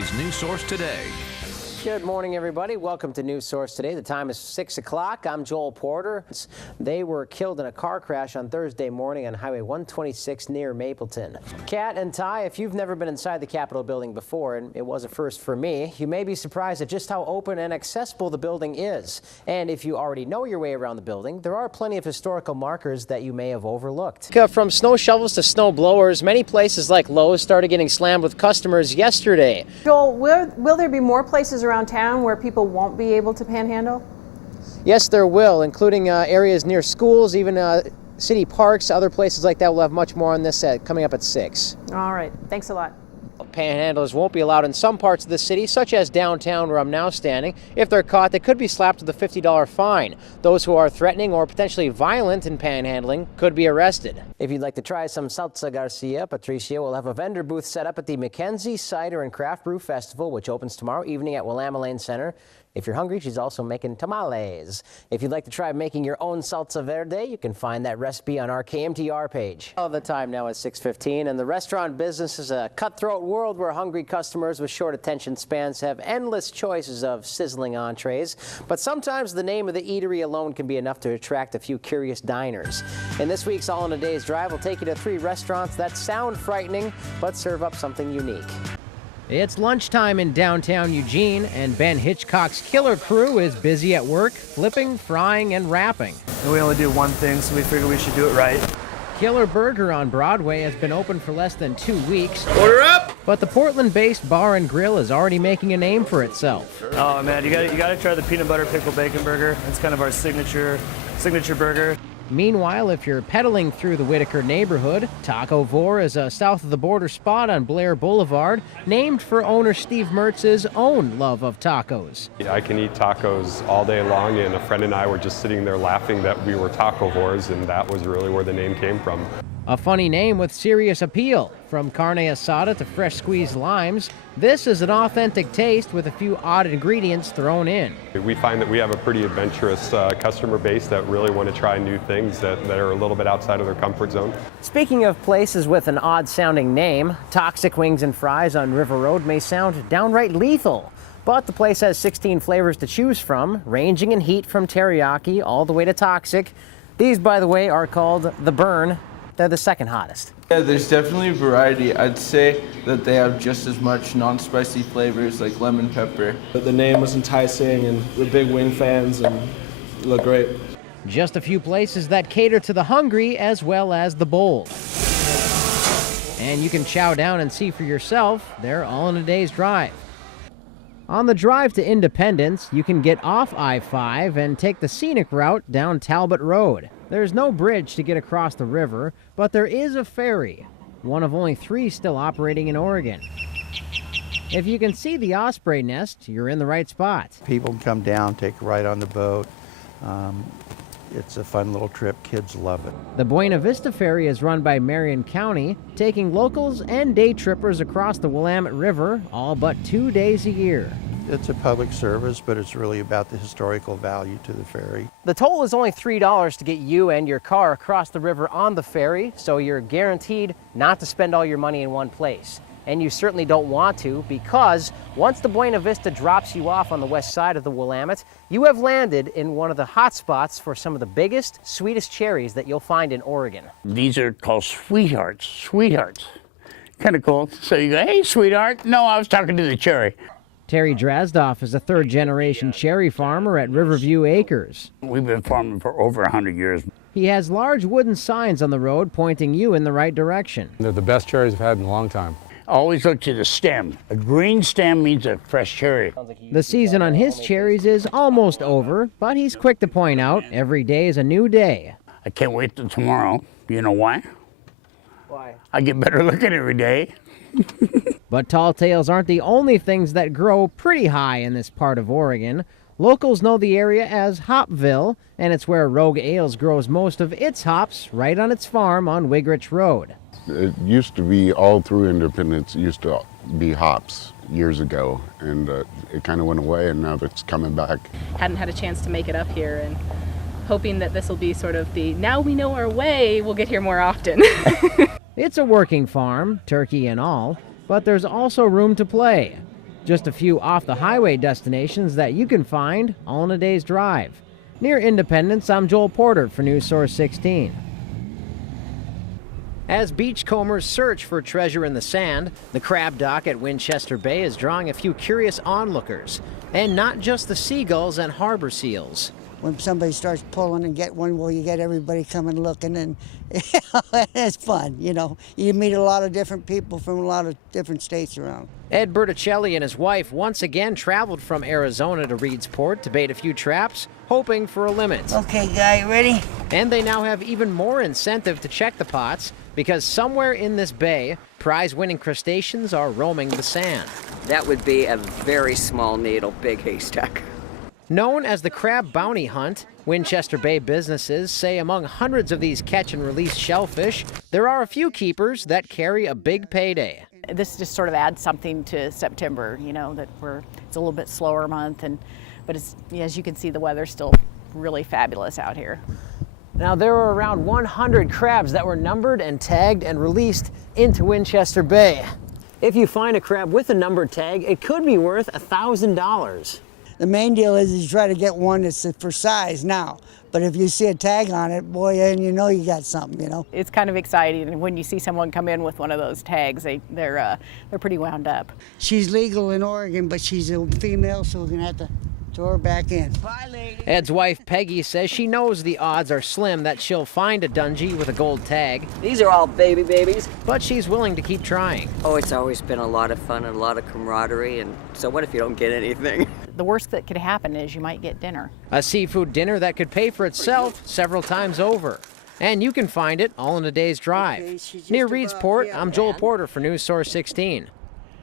is News Source Today. Good morning, everybody. Welcome to News Source Today. The time is 6 o'clock. I'm Joel Porter. They were killed in a car crash on Thursday morning on Highway 126 near Mapleton. Kat and Ty, if you've never been inside the Capitol building before, and it was a first for me, you may be surprised at just how open and accessible the building is. And if you already know your way around the building, there are plenty of historical markers that you may have overlooked. From snow shovels to snow blowers, many places like Lowe's started getting slammed with customers yesterday. Joel, will there be more places around town where people won't be able to panhandle? Yes, there will, including areas near schools, even city parks, other places like that. We'll have much more on this coming up at 6. All right, thanks a lot. Panhandlers won't be allowed in some parts of the city, such as downtown where I'm now standing. If they're caught, they could be slapped with a $50 fine. Those who are threatening or potentially violent in panhandling could be arrested. If you'd like to try some Salsa Garcia, Patricia will have a vendor booth set up at the Mackenzie Cider and Craft Brew Festival, which opens tomorrow evening at Willamette Lane Center. If you're hungry, she's also making tamales. If you'd like to try making your own salsa verde, you can find that recipe on our KMTR page. All the time now is 6:15, and the restaurant business is a cutthroat world where hungry customers with short attention spans have endless choices of sizzling entrees. But sometimes the name of the eatery alone can be enough to attract a few curious diners. In this week's All in a Day's Drive, we'll take you to 3 restaurants that sound frightening but serve up something unique. It's lunchtime in downtown Eugene, and Ben Hitchcock's killer crew is busy at work, flipping, frying, and wrapping. And we only do one thing, so we figured we should do it right. Killer Burger on Broadway has been open for less than 2 weeks. Order up! But the Portland-based bar and grill is already making a name for itself. Oh man, you gotta try the peanut butter pickle bacon burger. It's kind of our signature burger. Meanwhile, if you're pedaling through the Whitaker neighborhood, Taco Vor is a south-of-the-border spot on Blair Boulevard, named for owner Steve Mertz's own love of tacos. I can eat tacos all day long, and a friend and I were just sitting there laughing that we were Taco Vors, and that was really where the name came from. A funny name with serious appeal. From carne asada to fresh squeezed limes, this is an authentic taste with a few odd ingredients thrown in. We find that we have a pretty adventurous customer base that really want to try new things that are a little bit outside of their comfort zone. Speaking of places with an odd-sounding name, Toxic Wings and Fries on River Road may sound downright lethal. But the place has 16 flavors to choose from, ranging in heat from teriyaki all the way to toxic. These, by the way, are called The Burn. They're the second hottest. Yeah, there's definitely variety. I'd say that they have just as much non-spicy flavors like lemon pepper. The name was enticing, and we're big wing fans, and they look great. Just a few places that cater to the hungry as well as the bold. And you can chow down and see for yourself. They're all in a day's drive. On the drive to Independence, you can get off I-5 and take the scenic route down Talbot Road. There's no bridge to get across the river, but there is a ferry, one of only 3 still operating in Oregon. If you can see the osprey nest, you're in the right spot. People can come down, take a ride on the boat. It's a fun little trip. Kids love it. The Buena Vista Ferry is run by Marion County, taking locals and day trippers across the Willamette River all but 2 days a year. It's a public service, but it's really about the historical value to the ferry. The toll is only $3 to get you and your car across the river on the ferry, so you're guaranteed not to spend all your money in one place. And you certainly don't want to, because once the Buena Vista drops you off on the west side of the Willamette, you have landed in one of the hot spots for some of the biggest, sweetest cherries that you'll find in Oregon. These are called sweethearts. Sweethearts. Kind of cool. So you go, hey, sweetheart. No, I was talking to the cherry. Terry Drasdoff is a third-generation cherry farmer at Riverview Acres. We've been farming for over 100 years. He has large wooden signs on the road pointing you in the right direction. They're the best cherries I've had in a long time. Always look to the stem. A green stem means a fresh cherry. The season on his cherries is almost over, but he's quick to point out every day is a new day. I can't wait till tomorrow. You know why? Why? I get better looking every day. But tall tales aren't the only things that grow pretty high in this part of Oregon. Locals know the area as Hopville, and it's where Rogue Ales grows most of its hops right on its farm on Wigridge Road. It used to be all through Independence, it used to be hops years ago, and it kind of went away, and now it's coming back. Hadn't had a chance to make it up here, and hoping that this will be sort of the now we know our way, we'll get here more often. It's a working farm, turkey and all, but there's also room to play. Just a few off-the-highway destinations that you can find all in a day's drive. Near Independence, I'm Joel Porter for News Source 16. As beachcombers search for treasure in the sand, the crab dock at Winchester Bay is drawing a few curious onlookers. And not just the seagulls and harbor seals. When somebody starts pulling and get one, well, you get everybody coming looking, and it's fun, you know. You meet a lot of different people from a lot of different states around. Ed Berticelli and his wife once again traveled from Arizona to Reedsport to bait a few traps, hoping for a limit. Okay, guy, ready? And they now have even more incentive to check the pots, because somewhere in this bay, prize-winning crustaceans are roaming the sand. That would be a very small needle, big haystack. Known as the crab bounty hunt, Winchester Bay businesses say among hundreds of these catch-and-release shellfish, there are a few keepers that carry a big payday. This just sort of adds something to September, you know, that it's a little bit slower month, but as you can see, the weather's still really fabulous out here. Now, there were around 100 crabs that were numbered and tagged and released into Winchester Bay. If you find a crab with a numbered tag, it could be worth $1,000. The main deal is you try to get one that's for size now. But if you see a tag on it, boy, and you know you got something, you know. It's kind of exciting when you see someone come in with one of those tags. They're pretty wound up. She's legal in Oregon, but she's a female, so we're gonna have to throw her back in. Bye, lady. Ed's wife, Peggy, says she knows the odds are slim that she'll find a dungy with a gold tag. These are all babies. But she's willing to keep trying. Oh, it's always been a lot of fun and a lot of camaraderie, and so what if you don't get anything? The worst that could happen is you might get dinner. A seafood dinner that could pay for itself several times over. And you can find it all in a day's drive. Near Reedsport, I'm Joel Porter for News Source 16.